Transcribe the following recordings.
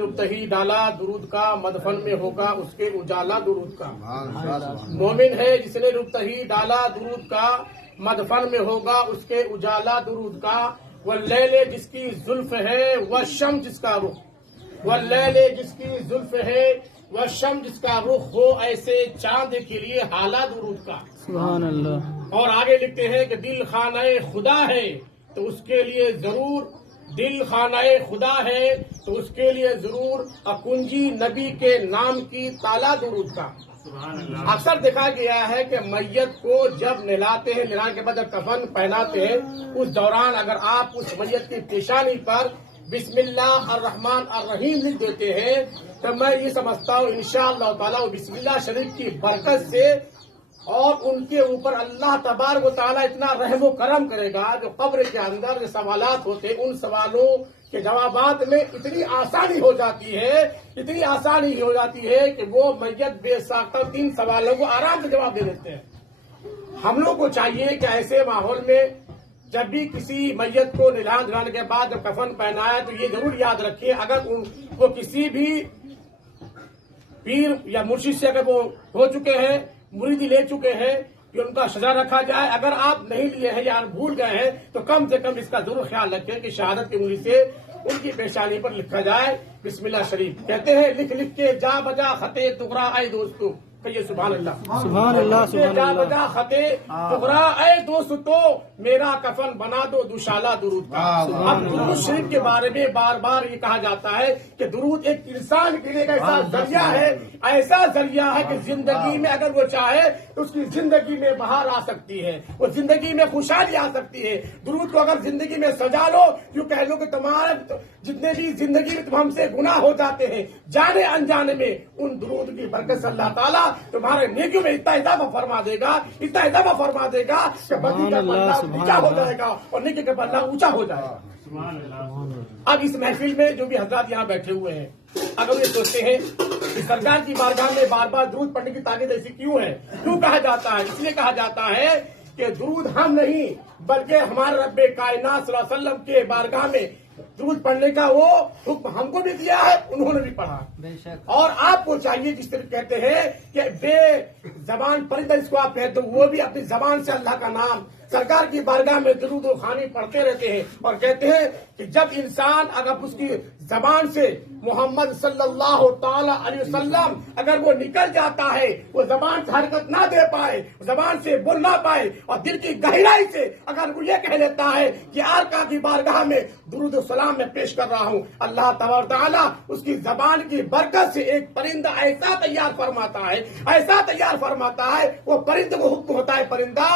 रुपतही डाला दुरूद का, मदफन में होगा उसके उजाला दुरूद का। मोमिन है जिसने रुपतही डाला दुरूद का, मदफन में होगा उसके उजाला दुरूद का। वल्लैले जिसकी जुल्फ है वह शम जिसका रुख, वल्लैले जिसकी जुल्फ है वह शम जिसका रुख हो, ऐसे चांद के लिए हाला दुरूद का। सुभान अल्लाह। और आगे लिखते हैं कि दिल खानाए खुदा है तो उसके लिए जरूर, दिल खानाए खुदा है तो उसके लिए जरूर अकुंजी नबी के नाम की ताला दुरूद का। अक्सर देखा गया है कि मैयत को जब नहलाते हैं, नहलाने के बाद जब कफन पहनाते हैं, उस दौरान अगर आप उस मैयत की पेशानी पर बिस्मिल्लाह अर्रहमान अर्रहीम लिख देते हैं तो मैं ये समझता हूँ इंशाअल्लाह ताला बिस्मिल्लाह शरीफ की बरकत से और उनके ऊपर अल्लाह तबारक व तआला इतना रहम करम करेगा जो कब्र के अंदर जो सवालात होते हैं उन सवालों के जवाबात में इतनी आसानी हो जाती है, इतनी आसानी हो जाती है कि वो मैयत बेसाख्ता 3 सवालों को आराम से जवाब दे देते हैं। हम लोग को चाहिए कि ऐसे माहौल में जब भी किसी मैयत को निलान दिलाने के बाद जब कफन पहनाया तो ये जरूर याद रखिए, अगर वो किसी भी पीर या मुर्शिद से अगर वो हो चुके हैं, मुरीदी ले चुके हैं, कि उनका सजा रखा जाए। अगर आप नहीं लिए हैं या भूल गए हैं तो कम से कम इसका जरूर ख्याल रखें कि शहादत की उंगली से उनकी पेशानी पर लिखा जाए बिस्मिल्लाह शरीफ। कहते हैं लिख लिख के जा बजा खते तुगरा आए दोस्तों, कहिए सुभान अल्लाह। सुभान अल्लाह, सुभान जा अल्लाह। बजा खते तुगरा आए दोस्त तो मेरा कफन बना दो दुशाला दुरूद का। अब दुरूद शरीफ के बारे में बार बार ये कहा जाता है कि दुरूद एक इंसान के लिए एक ऐसा जरिया है, ऐसा जरिया है कि जिंदगी में अगर वो चाहे तो उसकी जिंदगी में बहार आ सकती है, वो जिंदगी में खुशहाली आ सकती है। दुरूद को अगर जिंदगी में सजा लो, यूं कह लो कि तुम्हारे जितने भी जिंदगी में तुम हमसे गुनाह हो जाते हैं जाने अनजाने में, उन दुरूद की बरकत से अल्लाह ताला तुम्हारे नेकियों में इतना इजाफा फरमा देगा, इतना इजाफा फरमा देगा कि बदी का पल्ला नीचा हो जाएगा और नेकी का पल्ला ऊंचा हो जाएगा। अब इस महफिल में जो भी हजरात यहाँ बैठे हुए हैं, अगर ये सोचते हैं कि सरकार की बारगाह में बार बार दुरूद पढ़ने की ताकीद ऐसी क्यों है, क्यों कहा जाता है? इसलिए कहा जाता है कि दुरूद हम नहीं बल्कि हमारे रब्बे कायनात सल्लल्लाहु अलैहि वसल्लम के बारगाह में दुरूद पढ़ने का वो हुक्म हमको भी दिया है, उन्होंने भी पढ़ा। और आपको चाहिए, जिस तरह कहते हैं कि बे जबान परिंदा जिसको आप कहते हो, वो भी अपनी जबान से अल्लाह का नाम सरकार की बारगाह में दुरूद व खानी पढ़ते रहते हैं और कहते हैं कि जब इंसान अगर उसकी जबान से मोहम्मद सल्लल्लाहु ताला अलैहि वसल्लम अगर वो निकल जाता है, वो जबान से हरकत ना दे पाए, जबान से बोल ना पाए और दिल की गहराई से अगर वो ये कह लेता है कि आका की बारगाह में दुरूद व सलाम मैं पेश कर रहा हूँ, अल्लाह तबारक ताला उसकी जबान की बरकत से एक परिंदा ऐसा तैयार फरमाता है, ऐसा तैयार फरमाता है, वो परिंदे को हुक्म होता है परिंदा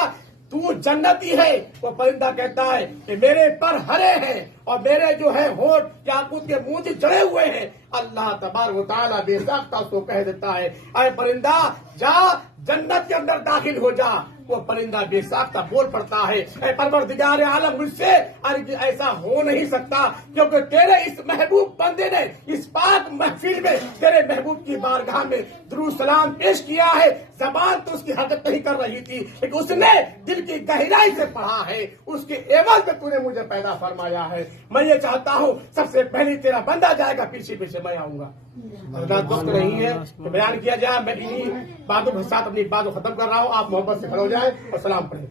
तू जन्नती है। वो परिंदा कहता है कि मेरे पर हरे हैं और मेरे जो है होठ याकूत के मूंछ जड़े हुए हैं। अल्लाह तबारक व तआला बेसाख्ता उसको कह देता है, अरे परिंदा जा जन्नत के अंदर दाखिल हो जा। वो परिंदा बेसाख्ता बोल पड़ता है, ऐ परवरदिगार आलम मुझसे अरे ऐसा हो नहीं सकता, क्योंकि तेरे इस महबूब बंदे ने इस पाक महफिल में तेरे महबूब की बारगाह में दुरूद सलाम पेश किया है। जबान तो उसकी हरकत नहीं कर रही थी, लेकिन उसने दिल की गहराई से पढ़ा है, उसके एवज में तूने मुझे पैदा फरमाया है। मैं ये चाहता हूँ सबसे पहले तेरा बंदा जाएगा, पीछे पीछे मैं आऊंगा। वक्त नहीं है तो बयान किया जाए, मैं इन्हीं बातों के साथ अपनी बात को खत्म कर रहा हूँ। आप मोहब्बत से खड़े हो जाए और सलाम पढ़े।